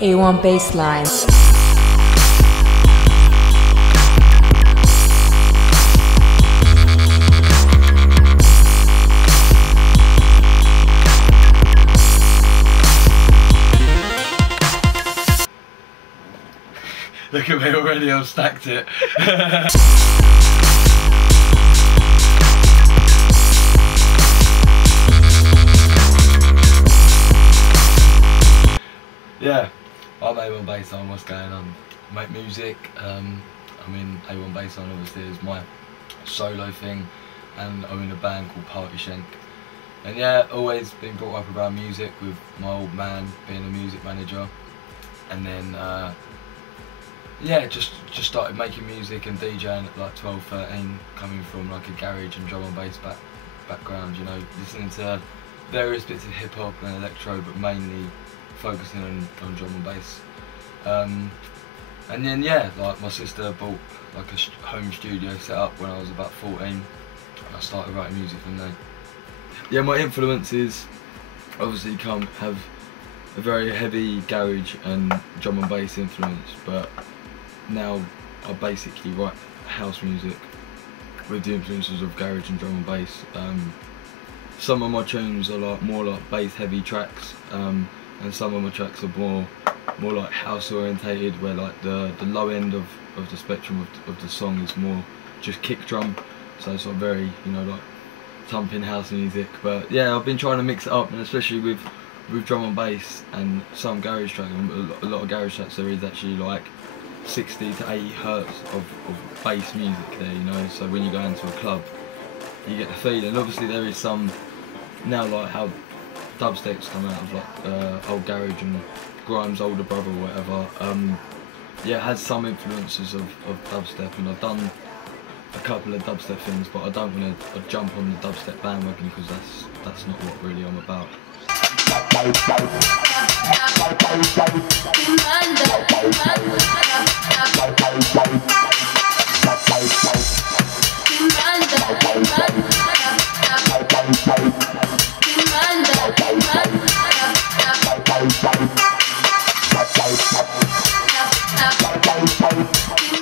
A1 baseline. Look at me already, I've stacked it. Yeah, I'm A1 baseline, what's going on? I make music, I mean A1 baseline obviously is my solo thing, and I'm in a band called Party Shank. And yeah, always been brought up around music with my old man being a music manager, and then yeah, just started making music and DJing at like 12, 13, coming from like a garage and drum and bass background, you know, listening to various bits of hip hop and electro, but mainly focusing on drum and bass. And then yeah, like my sister bought like a home studio set up when I was about 14, and I started writing music from there. Yeah, my influences obviously have a very heavy garage and drum and bass influence, but now I basically write house music with the influences of garage and drum and bass. Some of my tunes are like more like bass heavy tracks, and some of my tracks are more like house orientated, where like the low end of the spectrum of the song is more just kick drum, so it's like very, you know, like thumping house music. But yeah, I've been trying to mix it up, and especially with drum and bass and some garage tracks, a lot of garage tracks, there is actually like 60 to 80 hertz of bass music there, you know, so when you go into a club you get the feeling. Obviously there is some now, like how dubstep's come out of like old garage and Grime's older brother or whatever. Yeah, it has some influences of dubstep, and I've done a couple of dubstep things, but I don't want to jump on the dubstep bandwagon, because that's not what really I'm about.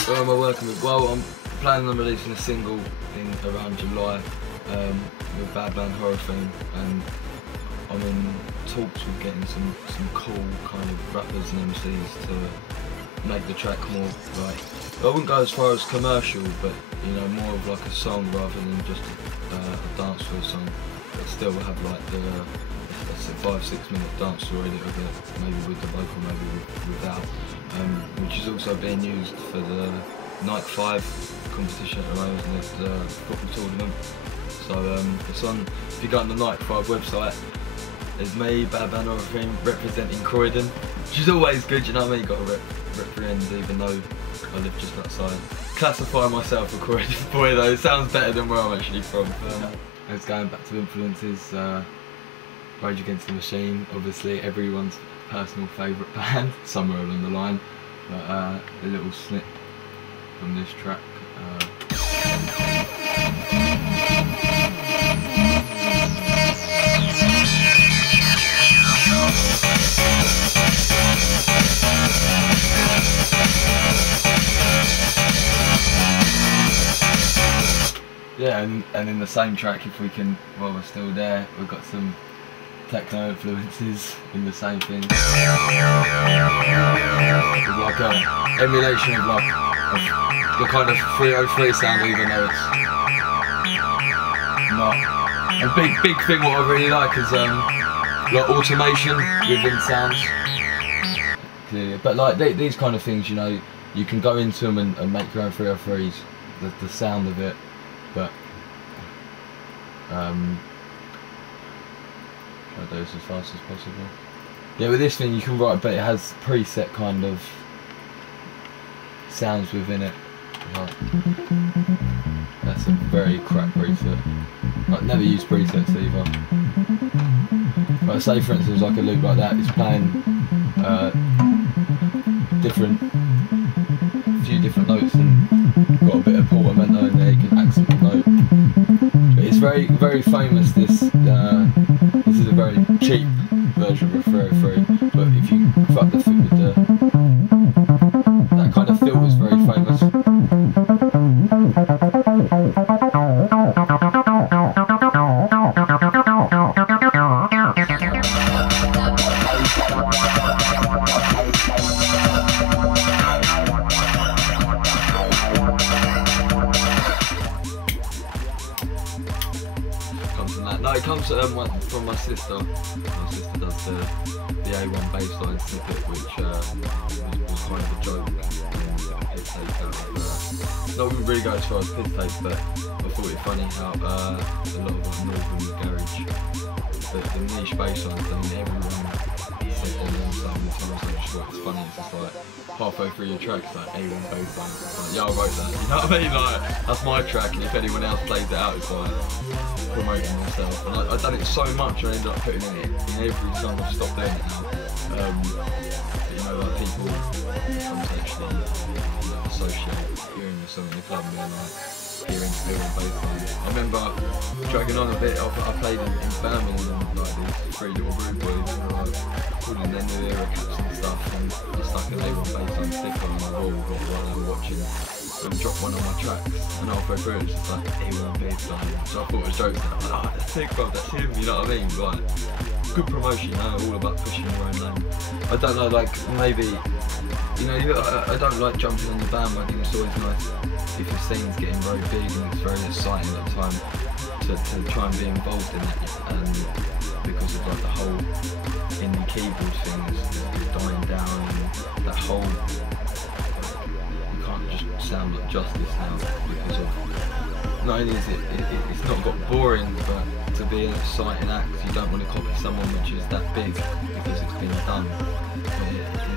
Who am I working with? Well, I'm planning on releasing a single around July with Bad Man Horror Theme, and I'm in talks with getting some cool kind of rappers and MCs to make the track more like, I wouldn't go as far as commercial, but you know, more of like a song rather than just a dance floor song, but still have like the 5-6 minute dance story that with it, maybe with the vocal, maybe without, which is also being used for the Night 5 competition at the moment, and it's the football tournament. So it's on, if you go on the Night 5 website, there's me, Bad Man Horror Theme, representing Croydon, which is always good, you know what I mean? You've got to represent, even though I live just outside. Classify myself a Croydon boy though, it sounds better than where I'm actually from. It's going back to influences, Rage Against the Machine, obviously everyone's personal favourite band, somewhere along the line, but a little snip from this track. Yeah, and in the same track, if we can, while we're still there, we've got some techno influences in the same thing. With like a emulation of like the kind of 303 sound, even though it's not. A big thing what I really like is like automation within sounds. Yeah, but like these kind of things, you know, you can go into them and make your own 303s, the sound of it, but try to do this as fast as possible. Yeah, with this thing you can write, but it has preset kind of sounds within it. Like, that's a very crap preset. I've never used presets either. But say for instance like a loop like that, it's playing few different notes and got a bit of portamento in there, you can accent the note. But it's very famous, this is a very cheap version of a 303, but if you fuck the fit with the was from my sister. My sister does the A1 bassline snippet, which was kind of a joke. Piss tape out of, not really go as far as piss tape, but I thought it funny how a lot of northern garage, the niche bassline thing, everyone said their name so many times. I just thought it's funny. It's just like halfway through your track, it's like A1 bassline. It's like, yeah, I wrote that. You know what I mean? Like, that's my track, and if anyone else plays it out, it's like promoting myself. And I've done it so much, I ended up putting it in every song. I've stopped doing it now. But, you know, like people sometimes actually associate hearing a song in the club and being like hearing bassline. I remember dragging on a bit. I played in Birmingham and like these three little rude boys who were like pulling their new era caps and stuff, and I stuck an A1 bassline sticker on the wall while they were watching. And dropped one on my tracks, and halfway through it's just like A1 bassline. So I thought it was jokes. I was like, oh, that's sick, bro, that's him. You know what I mean? Like, good promotion, you know, all about pushing your own name. I don't know, like maybe, you know, I don't like jumping on the bandwagon. It's always nice if the scene's getting very big and it's very exciting at the time to try and be involved in it. And because of like the whole indie keyboard thing is dying down, and that whole just sound like Justice now, because of not only is it's not got boring, but to be an exciting act you don't want to copy someone which is that big because it's been done.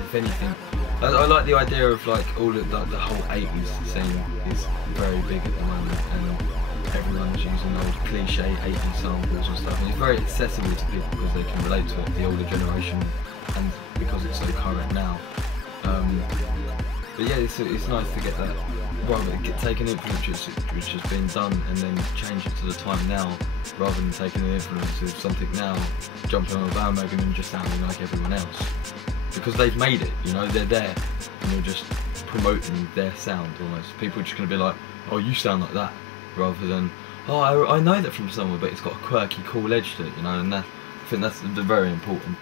If anything, I like the idea of like all of the whole 80s scene is very big at the moment, and everyone's using old cliche 80s samples and stuff, and it's very accessible to people because they can relate to it, the older generation, and because it's so current now. But yeah, it's nice to get that, rather take an influence which has been done and then change it to the time now, rather than taking an influence of something now, jumping on a bandwagon and just sounding like everyone else. Because they've made it, you know, they're there, and you're just promoting their sound almost. People are just going to be like, oh, you sound like that, rather than, oh, I know that from somewhere, but it's got a quirky, cool edge to it, you know, and I think that's very important.